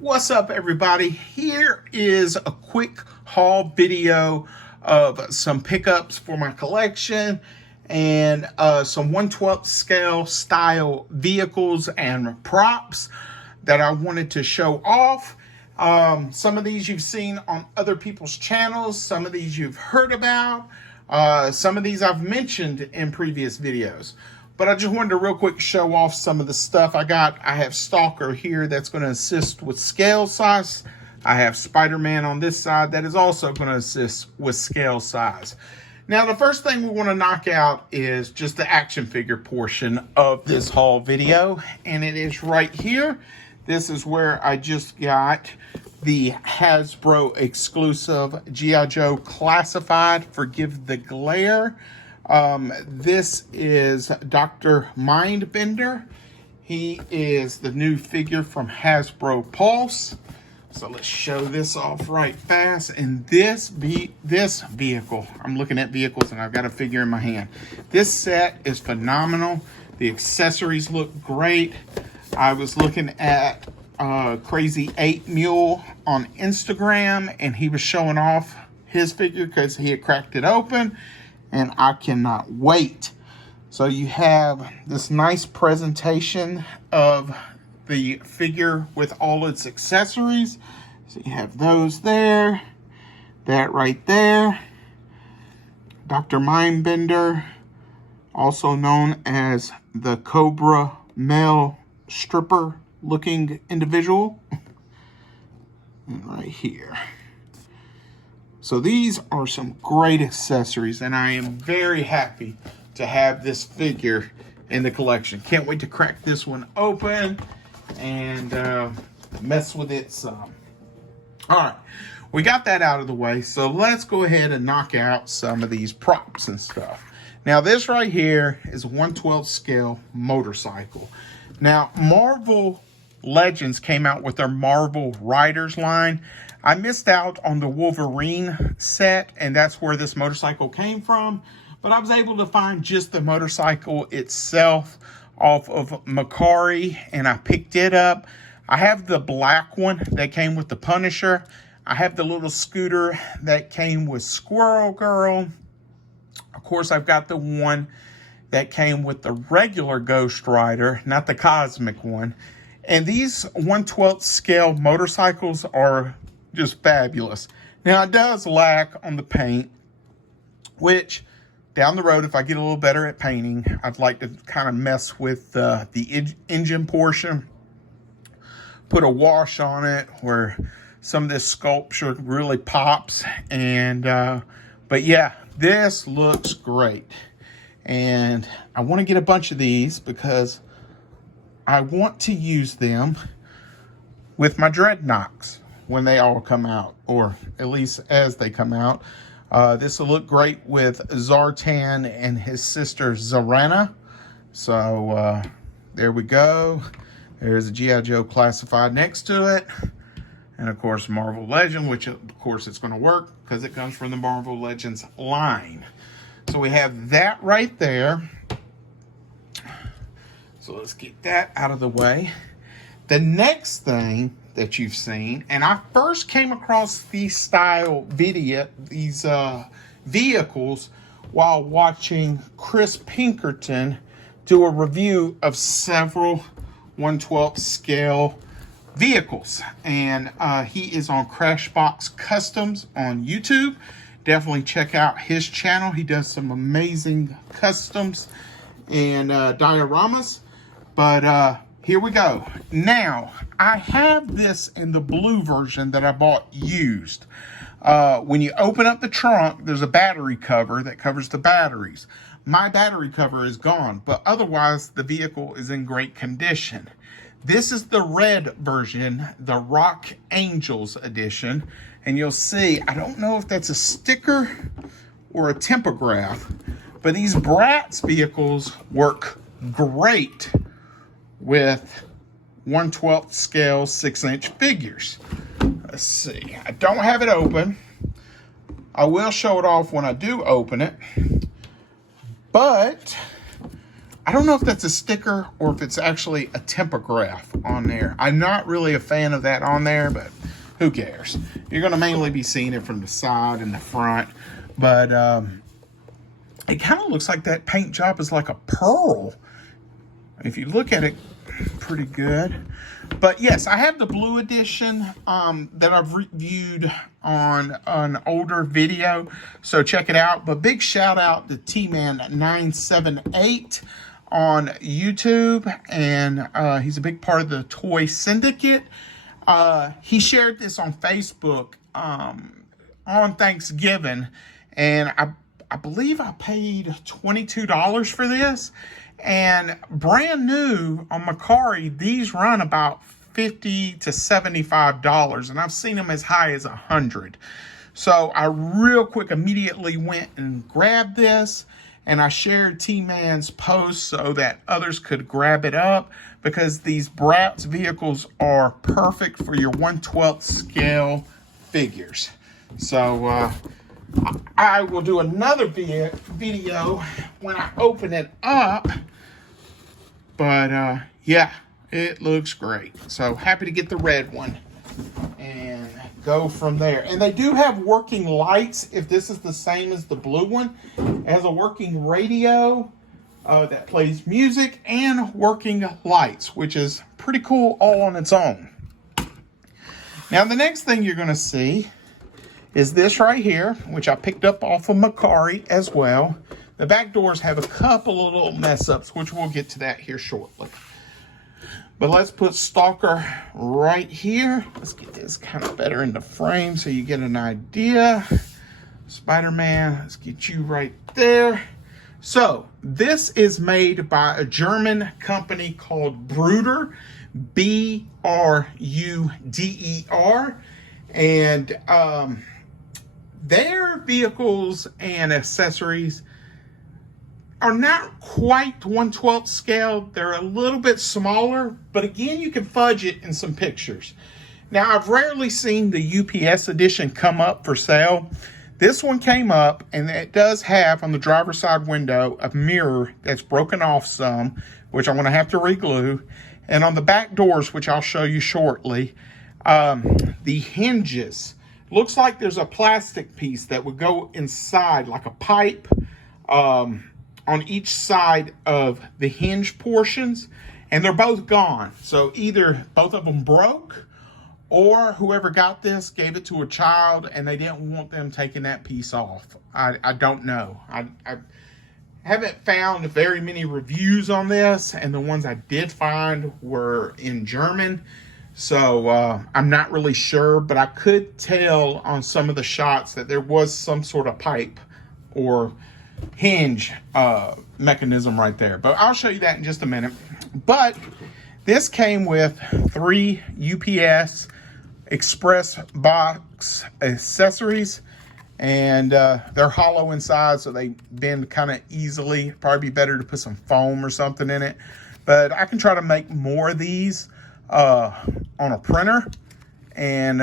What's up, everybody? Here is a quick haul video of some pickups for my collection and some 1/12 scale style vehicles and props that I wanted to show off. Some of these you've seen on other people's channels, some of these you've heard about, some of these I've mentioned in previous videos. But I just wanted to real quick show off some of the stuff I got. I have Stalker here that's going to assist with scale size. I have Spider-Man on this side that is also going to assist with scale size. Now, the first thing we want to knock out is just the action figure portion of this haul video. And it is right here. This is where I just got the Hasbro exclusive G.I. Joe Classified Forgive the Glare. This is Dr. Mindbender. He is the new figure from Hasbro Pulse. So let's show this off right fast. And this vehicle, I'm looking at vehicles and I've got a figure in my hand. This set is phenomenal. The accessories look great. I was looking at Crazy 8 Mule on Instagram and he was showing off his figure because he had cracked it open. And I cannot wait. So you have this nice presentation of the figure with all its accessories. So you have those there, that right there. Dr. Mindbender, also known as the Cobra male stripper looking individual. And right here. So these are some great accessories, and I am very happy to have this figure in the collection. Can't wait to crack this one open and mess with it some. All right, we got that out of the way, so let's go ahead and knock out some of these props and stuff. Now, this right here is a 1/12 scale motorcycle. Now, Marvel Legends came out with their Marvel Riders line. I missed out on the Wolverine set, and that's where this motorcycle came from. But I was able to find just the motorcycle itself off of Mercari, and I picked it up. I have the black one that came with the Punisher. I have the little scooter that came with Squirrel Girl. Of course, I've got the one that came with the regular Ghost Rider, not the cosmic one. And these 1/12 scale motorcycles are just fabulous. Now, it does lack on the paint, which down the road, if I get a little better at painting, I'd like to kind of mess with the engine portion, put a wash on it where some of this sculpture really pops. And but yeah, this looks great. And I want to get a bunch of these because I want to use them with my Dreadnoks when they all come out, or at least as they come out. This will look great with Zartan and his sister Zarana. So there we go. There's a G.I. Joe Classified next to it. And of course, Marvel Legend, which of course it's going to work because it comes from the Marvel Legends line. So we have that right there. So let's get that out of the way. The next thing that you've seen, and I first came across these vehicles while watching Chris Pinkerton do a review of several 1/12 scale vehicles. And he is on Crashbox Customs on YouTube. Definitely check out his channel. He does some amazing customs and dioramas. But here we go. Now, I have this in the blue version that I bought used. When you open up the trunk, there's a battery cover that covers the batteries. My battery cover is gone, but otherwise the vehicle is in great condition. This is the red version, the Rock Angels edition. And you'll see, I don't know if that's a sticker or a tempograph, but these Bratz vehicles work great with 1/12 scale 6-inch figures. Let's see. I don't have it open. I will show it off when I do open it. But I don't know if that's a sticker or if it's actually a Tempograph on there. I'm not really a fan of that on there, but who cares? You're going to mainly be seeing it from the side and the front. But it kind of looks like that paint job is like a pearl. If you look at it, pretty good. But yes, I have the blue edition that I've reviewed on an older video, so check it out. But big shout out to T-Man978 on YouTube, and he's a big part of the Toy Syndicate. He shared this on Facebook on Thanksgiving, and I believe I paid $22 for this. And brand new on Mercari, these run about $50 to $75, and I've seen them as high as $100. So I real quick immediately went and grabbed this, and I shared T-Man's post so that others could grab it up, because these Bratz vehicles are perfect for your 1/12 scale figures. So I will do another video when I open it up. But yeah, it looks great. So happy to get the red one and go from there. And they do have working lights if this is the same as the blue one. It has a working radio that plays music and working lights, which is pretty cool all on its own. Now the next thing you're going to see is this right here, which I picked up off of Mercari as well. The back doors have a couple of little mess ups, which we'll get to that here shortly. But let's put Stalker right here. Let's get this kind of better in the frame so you get an idea. Spider-Man, let's get you right there. So this is made by a German company called Bruder, B-R-U-D-E-R. And their vehicles and accessories are not quite 1/12 scale. They're a little bit smaller, but again, you can fudge it in some pictures. Now, I've rarely seen the UPS edition come up for sale. This one came up, and it does have on the driver's side window a mirror that's broken off some, which I'm going to have to re-glue. And on the back doors, which I'll show you shortly, the hinges, looks like there's a plastic piece that would go inside like a pipe on each side of the hinge portions, and they're both gone. So either both of them broke, or whoever got this gave it to a child and they didn't want them taking that piece off. I don't know. I haven't found very many reviews on this, and the ones I did find were in German. So I'm not really sure, but I could tell on some of the shots that there was some sort of pipe or hinge mechanism right there. But I'll show you that in just a minute. But this came with 3 UPS Express box accessories, and they're hollow inside, so they bend kind of easily. Probably be better to put some foam or something in it, but I can try to make more of these on a printer and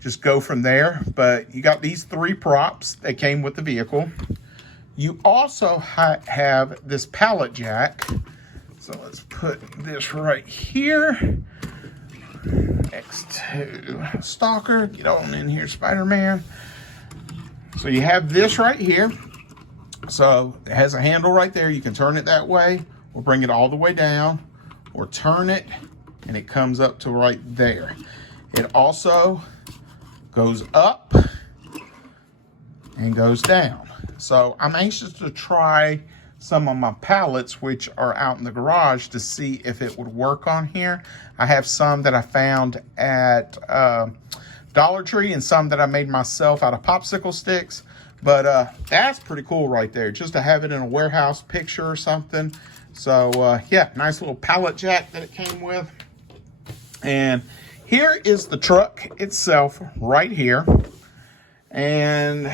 just go from there. But you got these 3 props that came with the vehicle. You also have this pallet jack. So let's put this right here next to Stalker. Get on in here, Spider-Man. So you have this right here. So it has a handle right there. You can turn it that way, or bring it all the way down, or turn it and it comes up to right there. It also goes up and goes down. So I'm anxious to try some of my pallets, which are out in the garage, to see if it would work on here. I have some that I found at Dollar Tree and some that I made myself out of popsicle sticks. But that's pretty cool right there, just to have it in a warehouse picture or something. So yeah, nice little pallet jack that it came with. And here is the truck itself right here. And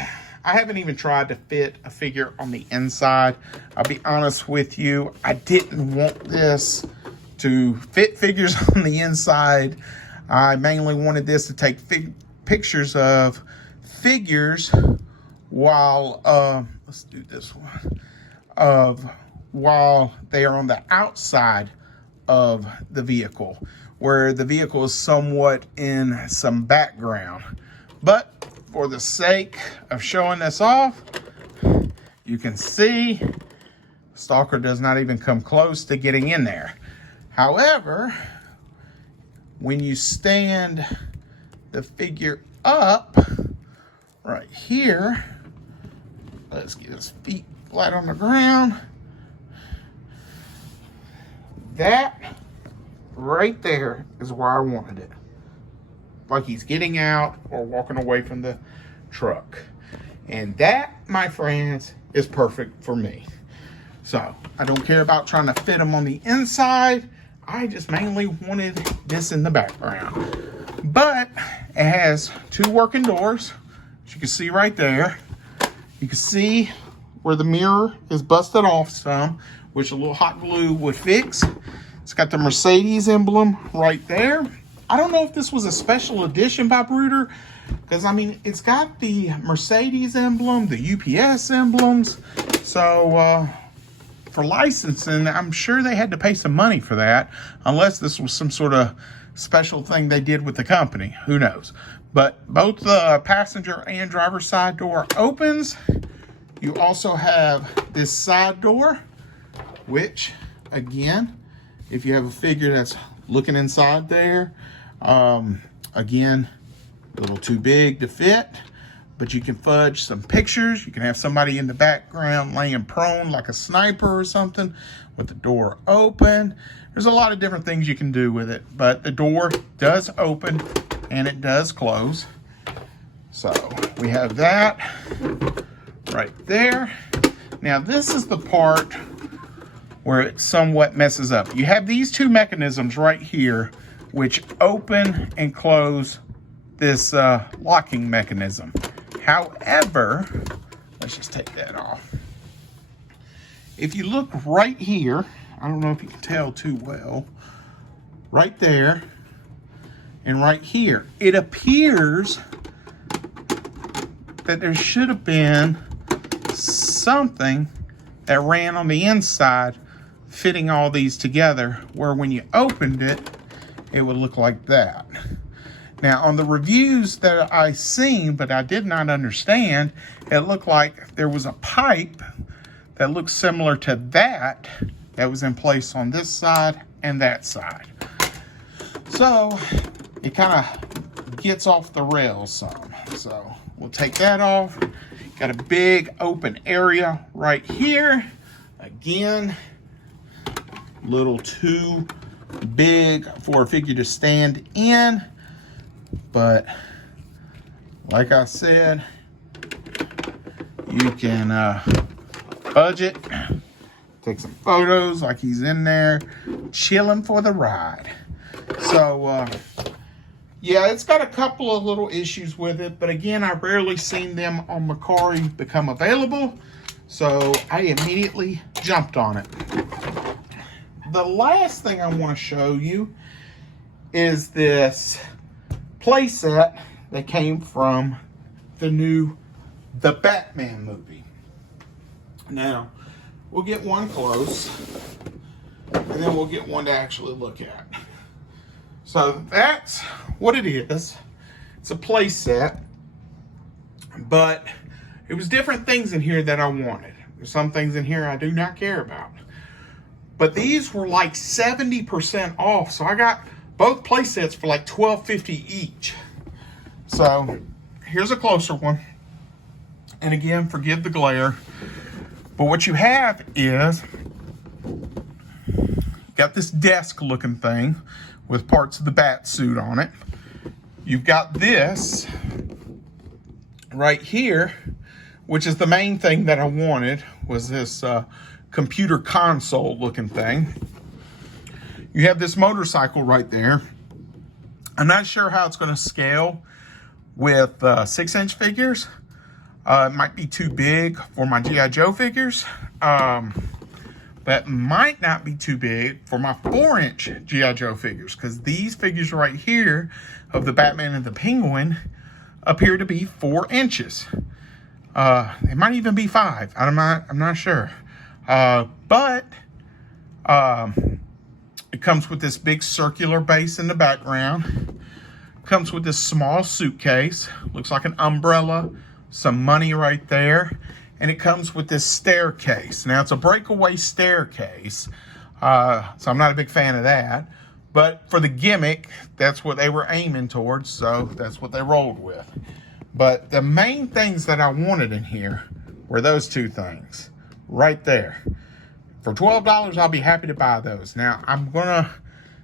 I haven't even tried to fit a figure on the inside. I'll be honest with you, I didn't want this to fit figures on the inside. I mainly wanted this to take pictures of figures while, let's do this one, of while they are on the outside of the vehicle, where the vehicle is somewhat in some background. But for the sake of showing this off, you can see Stalker does not even come close to getting in there. However, when you stand the figure up right here, let's get his feet flat on the ground. That right there is where I wanted it. Like he's getting out or walking away from the truck. And that, my friends, is perfect for me. So I don't care about trying to fit them on the inside. I just mainly wanted this in the background. But it has two working doors, as you can see right there. You can see where the mirror is busted off some, which a little hot glue would fix. It's got the Mercedes emblem right there. I don't know if this was a special edition by Brüder, because I mean, it's got the Mercedes emblem, the UPS emblems. So for licensing, I'm sure they had to pay some money for that, unless this was some sort of special thing they did with the company. Who knows? But both the passenger and driver's side door opens. You also have this side door, which, again, if you have a figure that's looking inside there, again, a little too big to fit, but you can fudge some pictures. You can have somebody in the background laying prone like a sniper or something with the door open. There's a lot of different things you can do with it, but the door does open and it does close. So we have that right there. Now this is the part where it somewhat messes up. You have these two mechanisms right here which open and close this locking mechanism. However, let's just take that off. If you look right here, I don't know if you can tell too well, right there and right here, it appears that there should have been something that ran on the inside fitting all these together, where when you opened it, it would look like that. Now, on the reviews that I seen, but I did not understand, it looked like there was a pipe that looked similar to that was in place on this side and that side. So it kind of gets off the rails some. So we'll take that off. Got a big open area right here. Again, little too big for a figure to stand in. But like I said, you can budget, take some photos like he's in there chilling for the ride. So yeah, it's got a couple of little issues with it, but again, I rarely seen them on Mercari become available, so I immediately jumped on it. The last thing I want to show you is this playset that came from the Batman movie. Now, we'll get one close, and then we'll get one to actually look at. So that's what it is. It's a playset, but it was different things in here that I wanted. There's some things in here I do not care about. But these were like 70% off, so I got both play sets for like $12.50 each. So here's a closer one. And again, forgive the glare. But what you have is, got this desk looking thing with parts of the bat suit on it. You've got this right here, which is the main thing that I wanted, was this computer console looking thing. You have this motorcycle right there. I'm not sure how it's going to scale with 6-inch figures. It might be too big for my G.I. Joe figures. But might not be too big for my 4-inch G.I. Joe figures, because these figures right here of the Batman and the Penguin appear to be 4 inches. It might even be 5. I'm not sure. But it comes with this big circular base in the background. Comes with this small suitcase. Looks like an umbrella. Some money right there. And it comes with this staircase. Now, it's a breakaway staircase. So I'm not a big fan of that. But for the gimmick, that's what they were aiming towards. So that's what they rolled with. But the main things that I wanted in here were those two things right there. For $12, I'll be happy to buy those. Now, I'm going to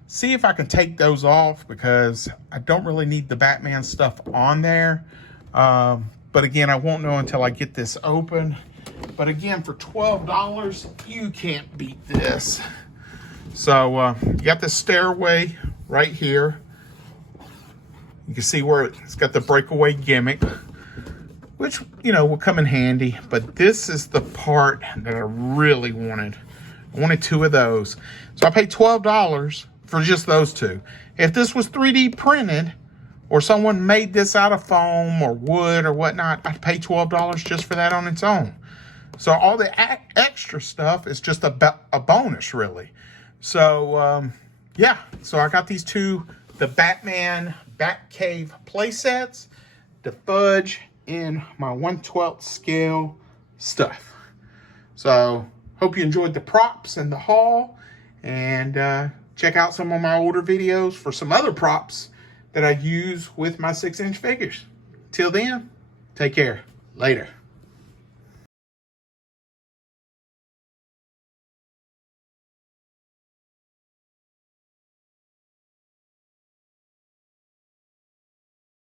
see if I can take those off because I don't really need the Batman stuff on there. But again, I won't know until I get this open. But again, for $12, you can't beat this. So, you got the stairway right here. You can see where it's got the breakaway gimmick, which, you know, will come in handy. But this is the part that I really wanted. I wanted two of those. So I paid $12 for just those two. If this was 3D printed or someone made this out of foam or wood or whatnot, I'd pay $12 just for that on its own. So all the extra stuff is just a bonus, really. So, yeah. So I got these two, the Batman Batcave playsets, the fudge in my 1/12 scale stuff. So, hope you enjoyed the props and the haul. And check out some of my older videos for some other props that I use with my 6-inch figures. Till then, take care. Later.